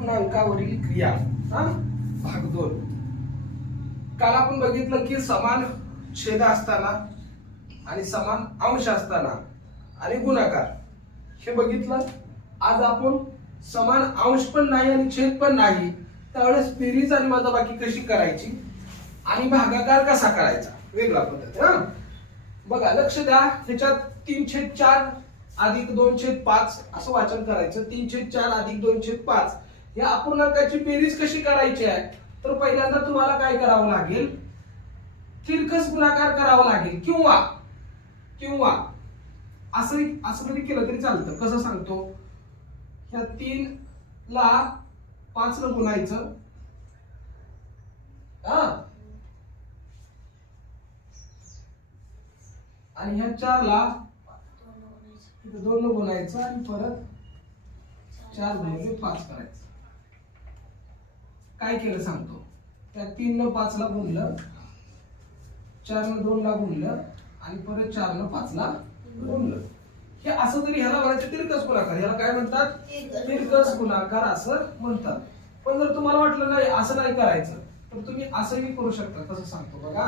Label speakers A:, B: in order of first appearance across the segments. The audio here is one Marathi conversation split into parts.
A: पूर्णांकावरील क्रिया? हा? भाग दोन. काल आपण बघितलं की समान छेद असताना आणि समान अंश असताना आणि गुणाकार. हे बघितलं? आज आपण समान अंश पण नाही आणि छेद पण नाही त्यावेळेस बेरीज आणि वजाबाकी कशी करायची? आणि भागाकार कसा करायचा? वेगळा पद्धत हा? बघा लक्ष द्या ह्याच्यात तीन छेद चार अधिक दोन छेद पाच असं वाचन करायचं. तीन छेद चार अधिक दोन छेद पाच. या अपूर्णांकाची बेरीज कशी करायची आहे? तर पहिल्यांदा तुम्हाला काय करावं लागेल? तिरकस गुणाकार करावा लागेल. किंवा किंवा असं असं जरी केलं तरी चालतं. कसं सांगतो? ह्या तीन ला पाच न गुणायचं. हा? आणि ह्या चार ला दोन न गुणायचं आणि परत चार गुणिले पाच करायचं. काय केलं सांगतो. त्या तीन न पाच ला गुणलं चार न दोन ला गुणलं आणि परत चार न पाच ला गुणलं हे असं तरी ह्याला म्हणायचं तिरकस गुणाकार. ह्याला काय म्हणतात? तिरकस गुणाकार असं म्हणतात. पण जर तुम्हाला वाटलं नाही असं नाही करायचं तर तुम्ही असंही करू शकता. तसं सांगतो बघा.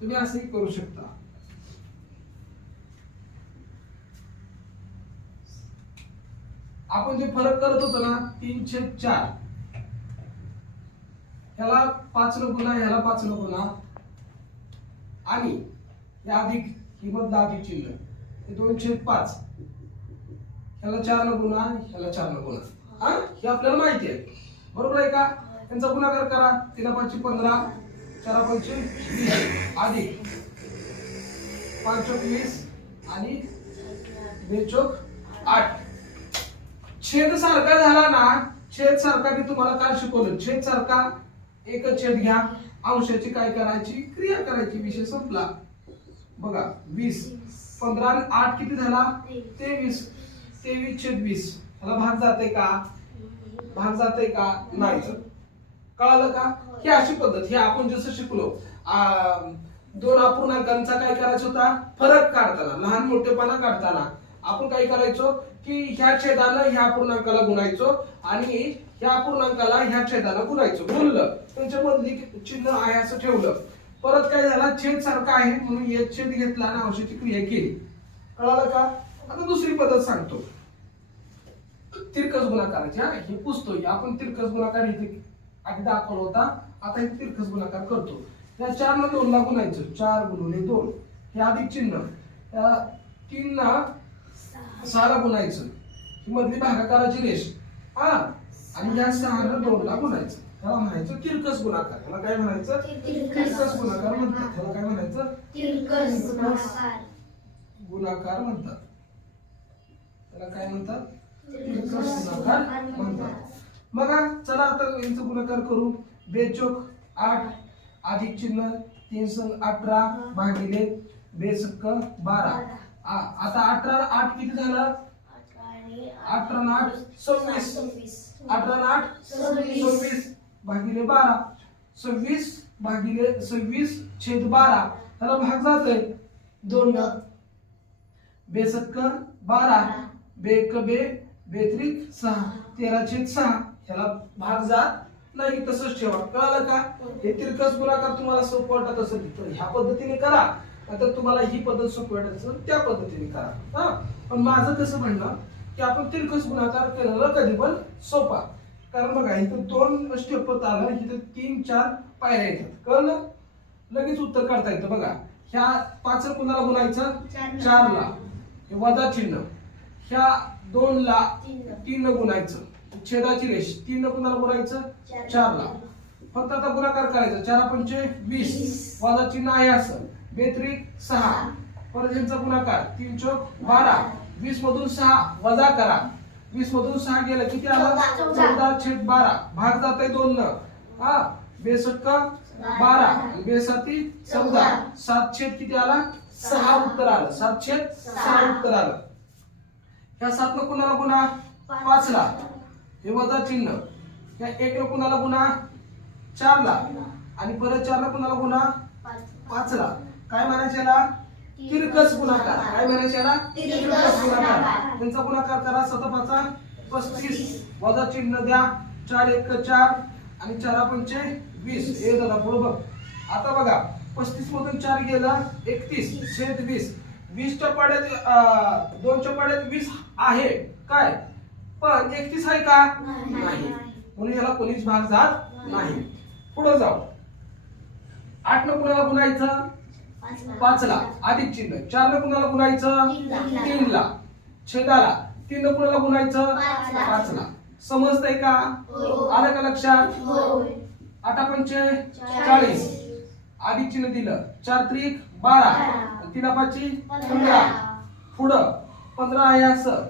A: तुम्ही असंही करू शकता. आपण जे फरक करत होतो ना तीन छेद चार. ह्याला पाच न गुणा ह्याला पाच न. गुणा आणि या अधिक ही मधला अधिक चिन्ह. हे दोन छेद पाच. ह्याला चार न गुणा ह्याला चार न. गुणा हा? हे आपल्याला माहिती आहे. बरोबर आहे का? त्यांचा गुणाकार करा. तीन पाचशे पंधरा चार पंचशे वीस. अधिक पाच चोक वीस आणि बेचोक आठ. छेद सारखा झाला ना छेद सारखा मी तुम्हाला काल शिकवलं. छेद सारखा एकच छेद घ्या. अंशाची काय करायची? क्रिया करायची. विषय संपला. बघा वीस. पंधरा आणि आठ किती झाला? तेवीस. तेवीस छेद वीस. ह्याला भाग जाते का? भाग जाते का? नाही. कळालं का? ही अशी पद्धत. ही आपण जसं शिकलो दोन अपूर्णांकांचा काय करायचा होता? फरक काढताना लहान मोठेपणा काढताना. आपण काय करायचो? की ह्या छेदानं ह्या पूर्णांकाला गुणायचो आणि ह्या पूर्णांकाला ह्या छेदाला गुणायचो. गुणलं त्यांच्या मधली चिन्ह आहे असं ठेवलं. परत काय झाला? छेद सारखा आहे म्हणून एक छेद घेतला आणि औषधी क्रिया केली. कळालं का? आता दुसरी पद्धत सांगतो. तिरकस गुणाकाराची हा हे पुसतोय आपण तिरकस गुणाकार इथे आधी दाखवला होता. आता हे तिरकस गुणाकार करतो. या चार न दोन ला गुणायचं. चार गुणुले दोन. हे अधिक चिन्ह. या तीन ना सहाला गुणायचं ही मधली भागाकाराची रेष. हा आणि या सहा न दोन ला गुणायचं त्याला म्हणायचं तिरकस गुणाकार. त्याला काय म्हणायचं? तिरकस गुणाकार म्हणतात. त्याला काय म्हणायचं? गुणाकार. म्हणतात. त्याला काय म्हणतात? तिरकस गुणाकार म्हणतात. हा, चला आता यांचं गुणाकार करू. बेचोक आठ अधिक चिन्ह तीन संग अठरा भागिले बेसक्क बारा. आता अठरा आठ किती झालं? अठरा न आठ सव्वीस. अठरा आठ
B: सव्वीस.
A: भागिले बारा. सव्वीस भागिले सव्वीस छेद बारा. त्याला भाग जातोय. दोन बेसक्क बारा. बेक बे बेत्रिक सहा. तेरा छेद सहा. ह्याला भाग जात नाही तसंच ठेवा. कळालं का? हे तिरकस गुणाकार तुम्हाला सोपं वाटत असेल तर ह्या पद्धतीने करा. नाहीतर तुम्हाला ही पद्धत सोपी वाटत असेल त्या पद्धतीने करा. हा? पण माझं कसं म्हणणं की आपण तिरकस गुणाकार केलेला कधी पण सोपा. कारण बघा इथं दोन स्टेप आलं इथं तीन चार पायऱ्या येतात. कळलं? लगेच उत्तर काढता येतं. बघा ह्या पाच कुणाला गुणायचं?
B: चारला.
A: हे वजा चिन्ह. ह्या दोन ला. तीन गुणायचं. छेदाची रेष. तीन कुणाला गुणायचं?
B: चार.
A: चारला. फक्त आता गुणाकार करायचा. चार पंचे वीस. वजा चिन्ह आहे असं. बेत्रिक सहा. परत यांचा गुणाकार तीन चौक बारा. वीस मधून सहा वजा करा. वीस मधून सहा गेलं किती आला?
B: चौदा.
A: छेद बारा. भाग जात आहे दोन न. हा? बेसक्क बारा. बेसाती चौदा. सात छेद किती आला? सहा उत्तर आलं. सात छेद सहा उत्तर आलं. ह्या सात न कुणाला गुन्हा पाचला. हे वजा चिन्ह. ह्या एक न कुणाला गुन्हा चारला. आणि परत चार न कुणाला गुन्हा पाचला. काय म्हणायचे याला? तिरकस गुणाकार. काय म्हणायचे याला?
B: तिरकस
A: गुणाकार. त्यांचा गुणाकार करा सतपाचा पस्तीस. वजा चिन्ह द्या. चार एक चार आणि चार पंचे वीस. हे दादा बरोबर आता बघा. पस्तीस मधून चार गेला एकतीस. शेत वीस. वीसच्या पाड्यात दोनच्या पाड्यात वीस आहे. काय? पण एकतीस आहे का?
B: नाही.
A: नाही म्हणून याला कोणीच भाग जात नाही. पुढे जाऊ. आठ न कुणाला गुणायचं. पाचला. अधिक चिन्ह चार न कुणाला गुणायचं?
B: तीनला.
A: छेदाला. तीन न कुणाला गुणायचं?
B: पाचला.
A: समजतंय का. आलं का लक्षात. आठा पंचे
B: चाळीस.
A: अधिक चिन्ह दिलं. चार त्रिक बारा. तीन पाची
B: पंधरा.
A: पुढं. पंधरा आहे असं.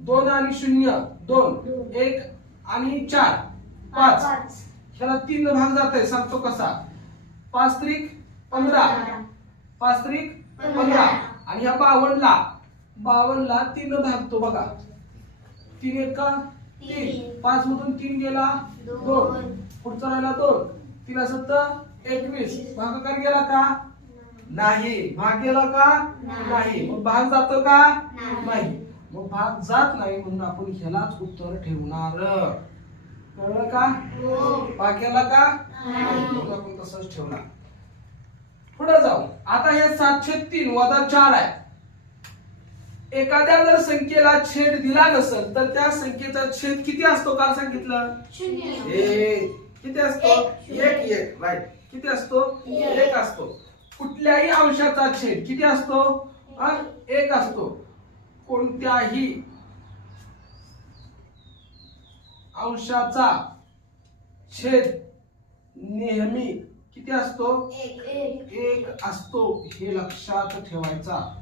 A: दोन आणि शून्य. दोन. एक आणि चार. पाच.
B: पाच.
A: ह्याला तीन भाग जात आहे सांगतो कसा? पाच त्रिक पंधरा. पाच त्रिक
B: पंधरा.
A: आणि ह्या बावनला बावनला तीन भागतो बघा. तीन एक का? तीन. पाच मधून तीन गेला
B: दोन.
A: पुढचा राहिला दोन. तीन सत्तर एकवीस. भागाकार गेला का? नाही. भाग गेला का?
B: नाही.
A: मग भाग जातो का?
B: नाही.
A: मग भाग जात नाही म्हणून आपण ह्यालाच उत्तर ठेवणार. कळलं का?
B: हो.
A: भाग गेला का? आपण तसंच ठेवणार. पुढे जाऊ. आता हे सातशे तीन वजा चार आहे. एखाद्या जर संख्येला छेद दिला नसेल तर त्या संख्येचा छेद किती असतो? काल सांगितलं. किती असतो?
B: एक.
A: एक राईट किती असतो?
B: एक.
A: असतो. कुठल्याही अंशाचा छेद किती असतो? एक असतो. कोणत्याही अंशाचा छेद नेहमी किती असतो?
B: एक.
A: असतो हे लक्षात ठेवायचा.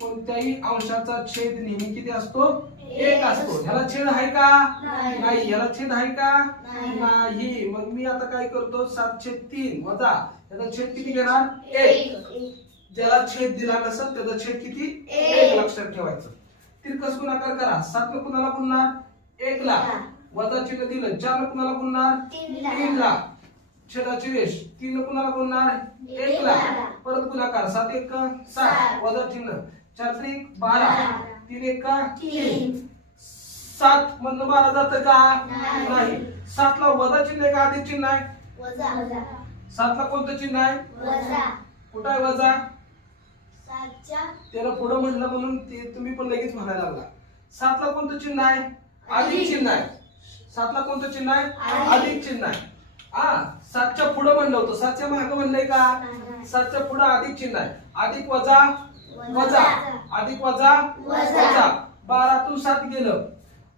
A: कोणत्याही अंशाचा छेद नेहमी किती असतो? एक असतो. ह्याला छेद आहे का?
B: नाही.
A: ह्याला छेद आहे का?
B: नाही.
A: मग मी आता काय करतो? सातशे तीन वजा. त्याचा छेद किती घेणार? एक. ज्याला छेद दिला नसेल त्याचा छेद किती?
B: एक.
A: लक्षात ठेवायचं. तिरकस गुणाकार करा. सात न कुणाला गुणणार एक ला
B: ला.
A: वजा चिन्ह दिलं. चार न कुणाला गुणणार. तीन ला छेदाची रेष. तीन कुणाला गुणणार एक ला
B: एकला.
A: परत गुणाकार. सात एक सात. वजा चिन्ह. चार त्रिक बारा. तीन एक का. सात मधनं बारा जात का?
B: नाही.
A: सातला वजा चिन्ह आहे का? अधिक चिन्ह आहे. सातला कोणतं चिन्ह आहे. कुठं आहे वजा? त्याला पुढं म्हणलं म्हणून ते तुम्ही पण लगेच म्हणायला लागला. सातला कोणतं चिन्ह आहे? अधिक चिन्ह आहे. सातला कोणतं चिन्ह आहे.
B: अधिक
A: चिन्ह आहे. हा सातच्या पुढं म्हणलं होतं. सातच्या मागं म्हणलंय का. सातच्या पुढं अधिक चिन्ह आहे. अधिक वजा?
B: वजा.
A: अधिक वजा?
B: वजा.
A: बारातून सात गेलं.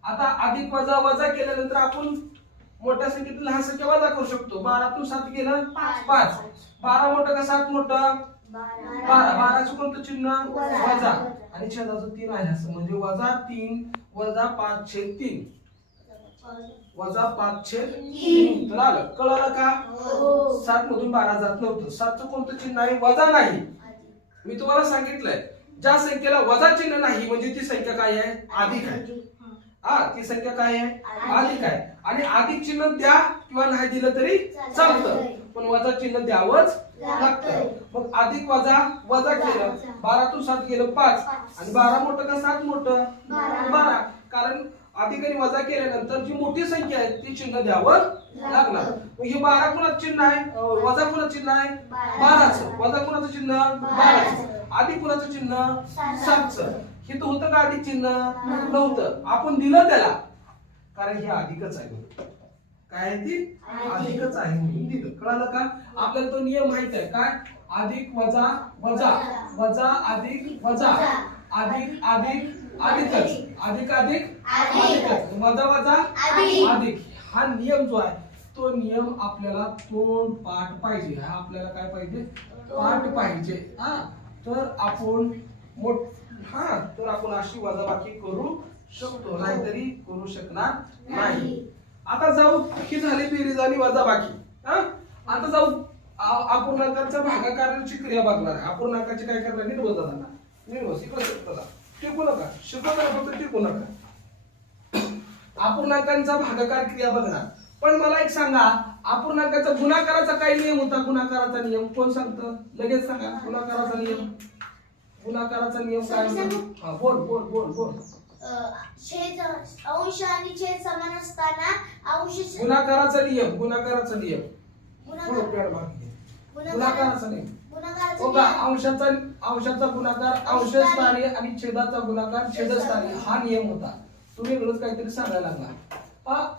A: आता अधिक वजा वजा केल्यानंतर आपण मोठ्या संख्येतून लहान संख्या वजा करू शकतो. बारातून सात गेलं?
B: पाच.
A: बारा मोठं का सात मोठं?
B: बारा.
A: बारा. बाराचं कोणतं चिन्ह?
B: वजा.
A: वजा. आणि छेदाचं तीन आहे असं. म्हणजे वजा तीन वजा पाच छेद तीन. वजा पाच छेद तीन. आलं कळलं? का?
B: हो.
A: सात मधून बारा जात नव्हतं. सातचं कोणतं चिन्ह आहे? वजा नाही. मी तुम्हाला सांगितलंय. ज्या संख्येला वजा चिन्ह नाही म्हणजे ती संख्या काय आहे? अधिक आहे. हा ती संख्या काय आहे? अधिक. आहे. आणि अधिक चिन्ह द्या किंवा नाही दिलं तरी चालतं. पण वजा चिन्ह द्यावंच लागतं मग अधिक वजा वजा केलं. बारातून सात गेलं पाच. आणि बारा मोठं का सात मोठं.
B: बारा.
A: कारण अधिक आणि वजा केल्यानंतर जी मोठी संख्या आहे ती चिन्ह द्यावं लागणार. हे बारा कुणाचं चिन्ह आहे? वजा कुणाचं चिन्ह आहे? बाराचं. वजा कुणाचं चिन्ह? बाराचं. आधी कुणाचं चिन्ह? सातचं. हे तर होतं का अधिक चिन्ह? नव्हतं. आपण दिलं त्याला. कारण हे अधिकच आहे. काय आहे ती? अधिकच आहे म्हणून दिलं. कळालं का? आपल्याला तो नियम माहीत आहे. काय? अधिक वजा वजा. वजा अधिक वजा. अधिक अधिक अधिकच अधिक. अधिक. अधिकच. वजा वजा?
B: अधिक.
A: हा नियम जो आहे तो नियम आपल्याला तोंड पाठ पाहिजे. हा आपल्याला काय पाहिजे? पाठ पाहिजे. हा? तर आपण मोठ हा? तर आपण अशी वजाबाकी करू शकतो. नाहीतरी करू शकणार नाही. आता जाऊ ही झाली बेरीज आणि वजाबाकी. हा? आता जाऊ अपूर्णांकाच्या भागाकाराची क्रिया बघणार आहे. अपूर्णांकाची काय करणार? नीट बस इकडे बघा टिकू नका. शिकवताना फक्त टिकू नका. अपूर्णांकांचा भागाकार क्रिया बघणार पण मला एक सांगा अपूर्णांकाचा गुणाकाराचा काय नियम होता? गुणाकाराचा नियम कोण सांगतं? लगेच सांगा. गुणाकाराचा नियम? गुणाकाराचा नियम काय होता? हा, बोल बोल बोल बोल.
B: छेद अंश आणि छेद समान असताना अंश
A: गुणाकाराचा नियम गुणाकाराचा नियम. गुणाकाराचा नियम. हो. अंशाचा अंशाचा गुणाकार अंशस्थानी आणि छेदाचा गुणाकार छेदस्थानी हा नियम होता. तुम्ही वेगळंच काहीतरी सांगायला लागला.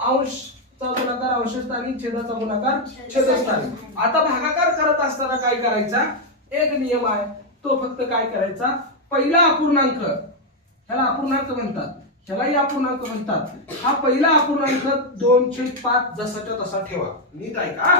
A: अंशचा गुणाकार अंशस्थानी छेदाचा गुणाकार छेदस्थानी आता भागाकार करत असताना काय करायचा? एक नियम आहे तो फक्त काय करायचा? पहिला अपूर्णांक. ह्याला अपूर्णांक म्हणतात. ह्यालाही अपूर्णांक म्हणतात. हा पहिला अपूर्णांक दोन छेद पाच जसाच्या तसा ठेवा. नीट आहे का?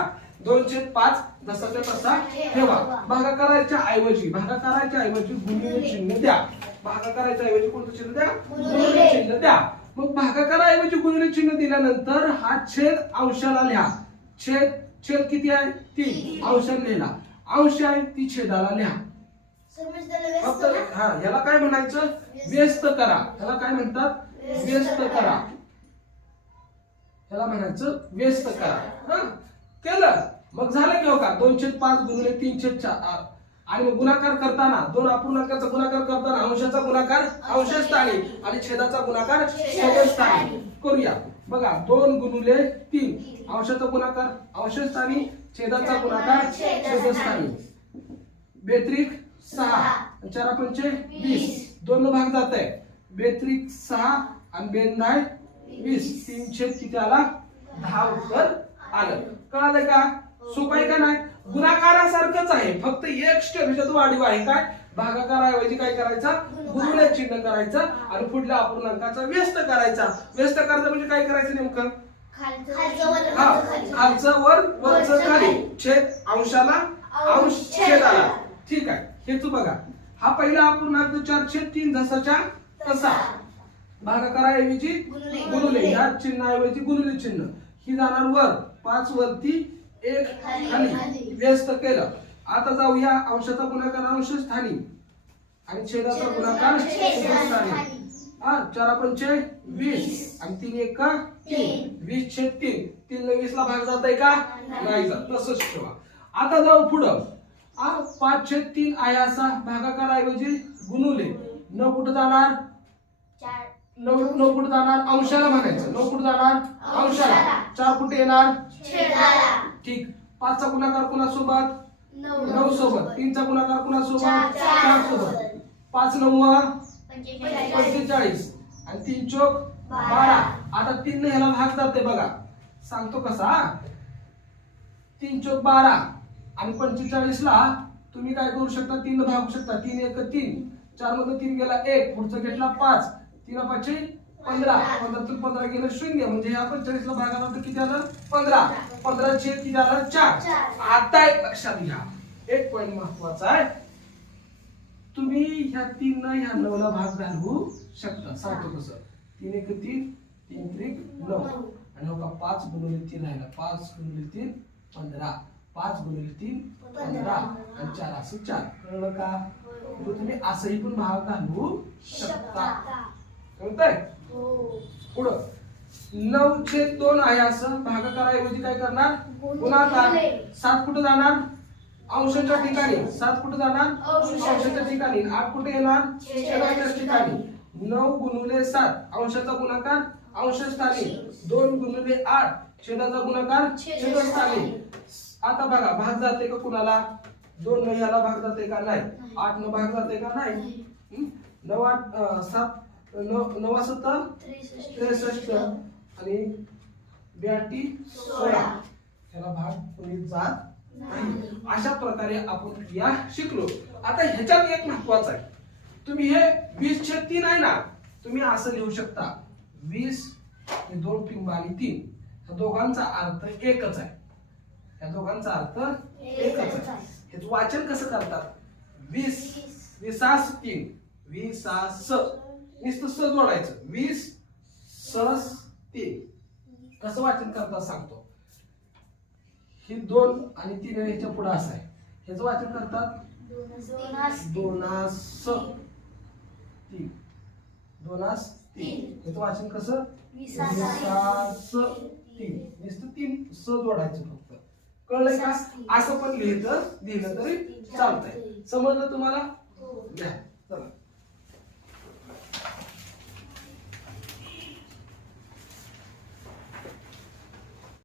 A: दोन छेद पाच जसाच्या तसा ठेवा. भागाकाराच्या ऐवजी भागाकाराच्या ऐवजी गुणिले चिन्ह द्या. भागाकाराच्या ऐवजी कोणतं चिन्ह द्या? गुणिले चिन्ह द्या. मग भागाकाराऐवजी गुणिले चिन्ह दिल्यानंतर हा छेद अंशाला लिहा. छेद छेद किती आहे? तीन. अंशाला लिहिला. अंश आहे ती छेदाला लिहा. फक्त हा याला काय म्हणायचं? व्यस्त करा. याला काय म्हणतात? व्यस्त करा. याला म्हणायचं व्यस्त करा. हा केलं. मग झालं की हो का? दोन छेद पाच गुणिले तीन छेद चार. आणि मग गुणाकार करताना दोन अपूर्णांकाचा गुणाकार करताना अंशाचा गुणाकार अंशस्थानी आणि छेदाचा गुणाकार छेदस्थानी. करूया. बघा दोन गुणुले तीन. अंशाचा गुणाकार अंशस्थानी छेदाचा गुणाकार छेदस्थानी. बेत्रिक सहा. चार पंचे वीस. दोन भाग जात आहे. बेत्रिक सहा आणि बेंदाय वीस. तीन छेद किती आला? दहा उत्तर आलं. कळालं का? सोपं आहे का नाही? गुणाकारासारखंच आहे. फक्त एक स्टेप वाढीव आहे काय? भागाकाराऐवजी काय करायचा? गुणुले चिन्ह करायचं आणि पुढल्या अपूर्णांकाचा व्यस्त करायचा. व्यस्त करायचं म्हणजे काय करायचं नेमकं?
B: खालचं खालचं वर
A: हा
B: खाली.
A: खालचं वर वरचं खाली. छेद अंशाला अंश छेदाला. ठीक आहे. हेच बघा. हा पहिला अपूर्णांक चार छेद तीन जसाच्या तसा. भागाकाराऐवजी
B: गुणुले.
A: गुणुले. या चिन्हाऐवजी गुणुले चिन्ह. ही जाणार वर. पाच वरती एक
B: खाली.
A: व्यस्त केलं. आता जाऊया अंशाचा गुणाकार अंश स्थानी आणि छेदाचा गुणाकार छेदस्थानी हा चार पंचे वीस. आणि तीन एक का? तीन. वीस छेद तीन. तीन वीस ला भाग जात आहे का? नाही जात. तसंच ठेवा. आता जाऊ पुढं. हा पाच छेद तीन आहे असा भागाकाराऐवजी गुणुले. न कुठं जाणार? नऊ नऊ कुठं जाणार? अंशाला म्हणायचं. नऊ कुठं जाणार? अंशाला चार कुठे येणार? ठीक. पाचचा गुणाकार कुणासोबत?
B: नऊ
A: सोबत तीनचा गुणाकार कुणासोबत?
B: चार-
A: सोबत पाच नऊ
B: पंचेचाळीस.
A: पंचेचाळीस. आणि तीन चोक? बारा. आता तीन ह्याला भाग जाते बघा. सांगतो कसा? तीन चोक बारा. आणि पंचेचाळीस ला तुम्ही काय करू शकता? तीन भागू शकता. तीन एक तीन. चारमध्ये तीन गेला एक. पुढचा घेतला पाच. तीन पाचशे पंधरा. पंधरातून पंधरा गेलं शून्य. म्हणजे ह्या पंचेचाळीस ला भागानंतर किती आलं? पंधरा. पंधरा छेद किती आलं? चार. आता एक लक्षात घ्या. एक पॉईंट महत्त्वाचा आहे. तुम्ही ह्या तीन न ह्या नऊ ला भाग घालवू शकता. सांगतो कसं तीन एक तीन तीन त्रिक नऊ. आणि हो का पाच गुणिले तीन राहिला पाच गुणिले तीन पंधरा. पाच गुणिले तीन पंधरा. आणि चार असं चार. कळलं का? म्हणजे तुम्ही असंही पण भाग घालवू शकता. कळतंय?
B: हो
A: पुढं. नऊ छेद दोन आहे असं. भागाकाराऐवजी काय करणार? गुणाकार. सात कुठं जाणार? अंशाच्या ठिकाणी. सात कुठं जाणार?
B: अंशाच्या
A: ठिकाणी. आठ कुठे येणार? छेदाच्या ठिकाणी. नऊ गुणुले सात. अंशाचा गुणाकार अंशस्थानी. दोन गुणुले आठ. छेदाचा गुणाकार छेदस्थानी. आता बघा भाग जाते का कुणाला? दोन न ह्याला भाग जाते का नाही? आठ न भाग जाते का नाही? नऊ आठ सात नऊ नवा सत्तर
B: त्रेसष्ट.
A: आणि ब्याऐंशी सोळा. त्याला भाग कोणी जात नाही. अशा प्रकारे आपण या शिकलो. आता ह्याच्यात एक महत्वाचं आहे. तुम्ही हे वीस छेद तीन आहे ना तुम्ही असं लिहू शकता. वीस हे दोन टिंब आणि तीन. ह्या दोघांचा अर्थ एकच आहे. ह्या दोघांचा अर्थ एकच आहे. ह्याचं वाचन कसं करतात? वीस. विसास तीन. विसास नुसतं स जोडायचं वीस सस तीन. कसं वाचन करता सांगतो. ही दोन आणि तीन ह्याच्या पुढे असं आहे. ह्याचं वाचन करतात
B: दोनास
A: तीन. दोनास तीन. ह्याचं वाचन कसं? विसास तीन. नुसतं तीन. स जोडायचं फक्त. कळलंय का? असं पण लिहिलं लिहिलं तरी चालतंय. समजलं तुम्हाला?
B: हो.
A: द्या चला